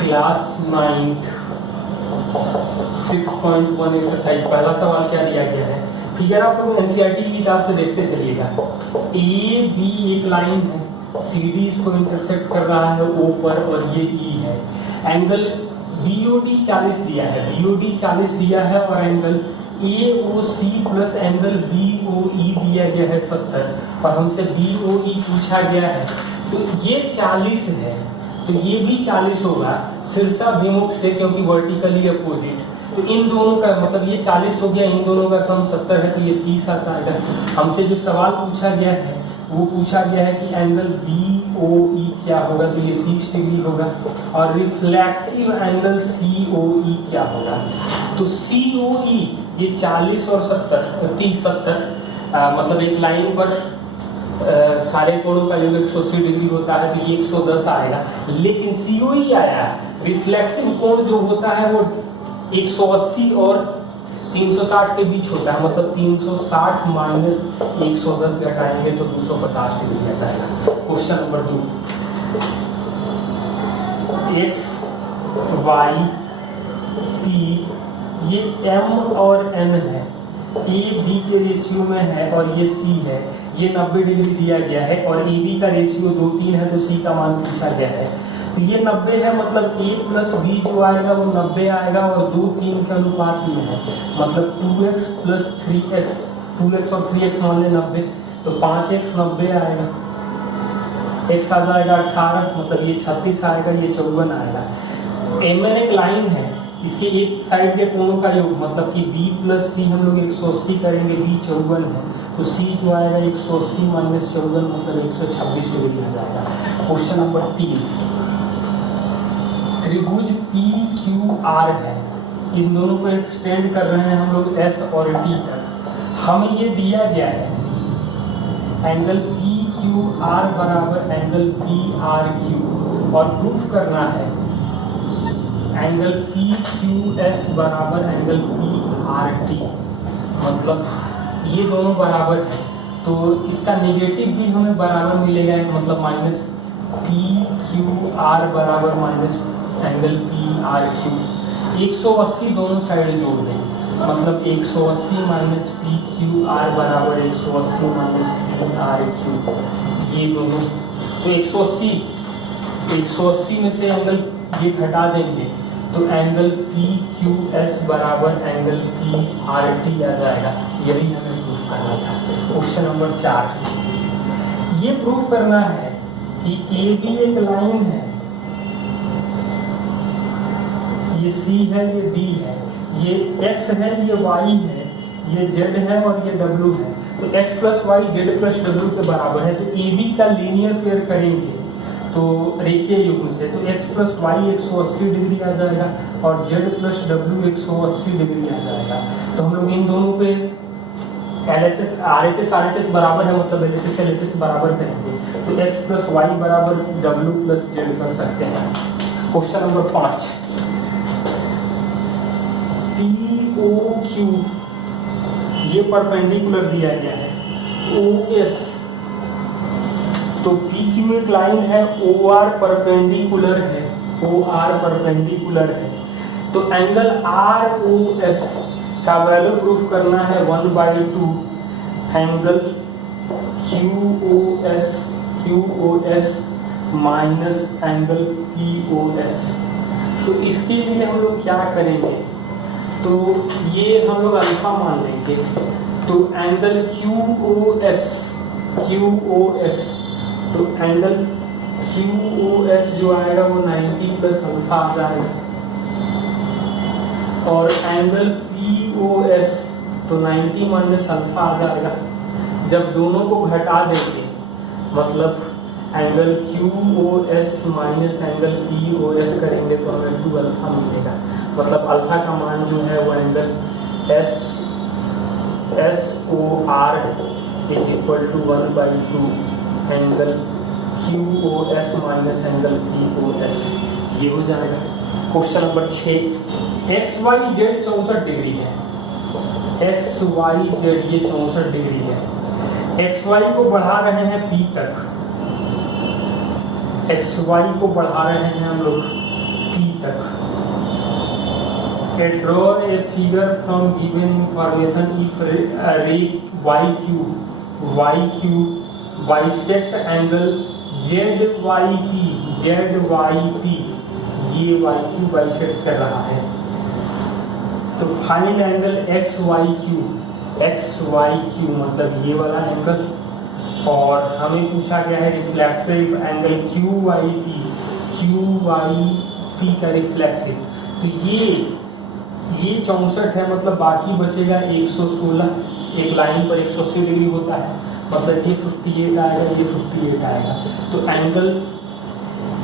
Class 9th 6.1 exercise. पहला सवाल क्या दिया गया है, फिगर आप लोग एनसीईआरटी की किताब से देखते चलिएगा। ए बी एक लाइन है, सी डी इसको इंटरसेक्ट कर रहा है ओ पर और ये ई है। एंगल बीओडी 40 दिया है, बीओडी 40 दिया है और angle AOC plus angle BOE दिया गया है 70 और हमसे BOE पूछा गया है। तो ये 40 है तो ये भी 40 होगा शीर्षाभिमुख से, क्योंकि वर्टिकली अपोजिट। तो इन दोनों का मतलब ये 40 हो गया, इन दोनों का सम 70 है तो ये 30 आ जाएगा। हमसे जो सवाल पूछा गया है वो पूछा गया है कि एंगल BOE क्या होगा, तो ये 30 डिग्री होगा और रिफ्लेक्सिव एंगल COE क्या होगा। तो COE ये 40 और 70 30 70 मतलब एक लाइन पर सारे कोणों का योग 180 डिग्री होता है तो ये 110 आएगा। लेकिन COE आया, रिफ्लेक्सिव कोण जो होता है वो 180 और 360 के बीच होता है, मतलब 360 माइनस 110 घटाएंगे तो 250 डिग्री आ जाएगा। Question number 2, x y p ये m और n है, a b के रेशियो में है और ये c है। ये 90 डिग्री दिया गया है और ए बी का रेशियो 2 3 है तो c का मान पूछा गया है। तो ये 90 है मतलब a प्लस b जो आएगा वो 90 आएगा और 2 3 के अनुपात में है, मतलब 2x प्लस 3x, 2x और 3x मान ले 90 तो 5x 90 आएगा, x आ जाएगा 18 मतलब ये 36 आएगा, ये 54 आएगा। mn एक लाइन है, इसके एक साइड के कोणों का योग मतलब कि b प्लस c हम लोग 180 करेंगे, b 54 है तो c जो आएगा 180 माइनस 54 मतलब 126 डिग्री आ जाएगा। क्वेश्चन नंबर 3, त्रिभुज PQR है, इन दोनों को एक्सटेंड कर रहे हैं हम लोग S और T तक। हमें ये दिया गया है एंगल PQR बराबर एंगल PRQ और प्रूफ करना है एंगल PQS बराबर एंगल PRT, मतलब ये दोनों बराबर है तो इसका नेगेटिव भी हमें बराबर मिलेगा, मतलब माइनस PQR बराबर माइनस एंगल PRQ। 180 दोनों साइड जोड़ दें, मतलब 180 माइनस PQR बराबर 180 माइनस PRQ, ये दोनों तो 180 में से एंगल ये घटा देंगे तो एंगल PQS बराबर एंगल PRT आ जाएगा। यही हमें प्रूफ करना था। क्वेश्चन नंबर 4, ये प्रूफ करना है कि AB एक लाइन है, ये C है, ये D है, ये X है, ये Y है, ये Z है और ये W है। तो X plus Y Z plus W के बराबर है। तो AB का लीनियर पेयर करेंगे तो रेखीय युग्म से तो x प्लस वाई 180 डिग्री आ जाएगा और z प्लस w 180 डिग्री आ जाएगा। तो हम लोग इन दोनों पे LHS RHS RHS बराबर है, मतलब LHS LHS बराबर करेंगे तो x प्लस वाई बराबर w प्लस z कर सकते हैं। क्वेश्चन नंबर 5, POQ ये परपेंडिकुलर दिया गया है, OS तो PQ एक लाइन है, OR परपेंडिकुलर है, OR परपेंडिकुलर है तो एंगल ROS का वैल्यू प्रूफ करना है 1/2 angle QOS minus angle POS। तो इसके लिए हम लोग क्या करेंगे, तो ये हम लोग अल्फा मान लेंगे तो एंगल QOS तो एंगल QOS जो आएगा वो 90 प्लस अल्फा आ जाएगा और एंगल POS तो 90 माइनस अल्फा आ जाएगा। जब दोनों को घटा देंगे मतलब angle QOS minus angle POS करेंगे तो हमें 2 अल्फा मिलेगा, मतलब अल्फा का मान जो है वो angle SOR is equal to 1/2 angle QOS minus angle POS, ये हो जाएगा। क्वेश्चन नंबर 6, XYZ 64 डिग्री है, XYZ ये 64 डिग्री है। XY को बढ़ा रहे हैं P तक, XY को बढ़ा रहे हैं हम लोग P तक। Draw a figure from given information if ray Y Q bisect angle ZYP, ये वाई क्यू बाइसेक्ट कर रहा है। तो फाइंड एंगल XYQ मतलब ये वाला एंगल, और हमें पूछा गया है रिफ्लेक्सिव एंगल QYP का रिफ्लेक्सिव। तो ये 64 है, मतलब बाकी बचेगा 116। एक लाइन पर 180 डिग्री होता है, मतलब ये 58 आएगा, ये 58 आएगा। तो एंगल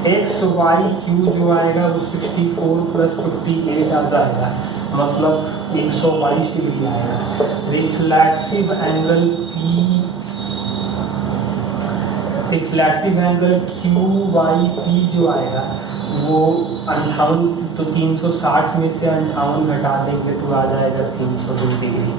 XYQ जो आएगा वो 64 + 58 आ जाएगा, मतलब 122 डिग्री आएगा। रिफ्लेक्सिव एंगल QYP जो आएगा वो 58, तो 360 में से 58 घटा देंगे तो आ जाएगा 302 डिग्री।